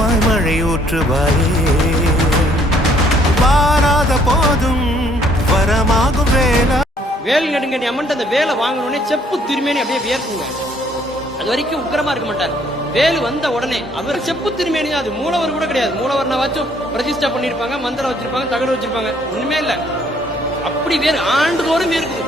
வரமாய் மழை ஊற்றுவாயே. வாராத போதும் வரமாகும் வேலை. வேல் நெடுங்கடி அம்மன் அந்த வேலை வாங்கணும்னே செப்பு திருமேனி அப்படியே வியர்க்குங்க. அது வரைக்கும் உக்கிரமா இருக்க மாட்டார். வேலு வந்த உடனே அவர் செப்பு திருமேனி. அது மூலவர் கூட கிடையாது. மூலவர் வச்சும் பிரதிஷ்டா பண்ணிருப்பாங்க, மந்திரம் வச்சிருப்பாங்க, தகடு வச்சிருப்பாங்க, ஒண்ணுமே இல்ல. அப்படி வேறு ஆண்டுதோறும் இருக்குது.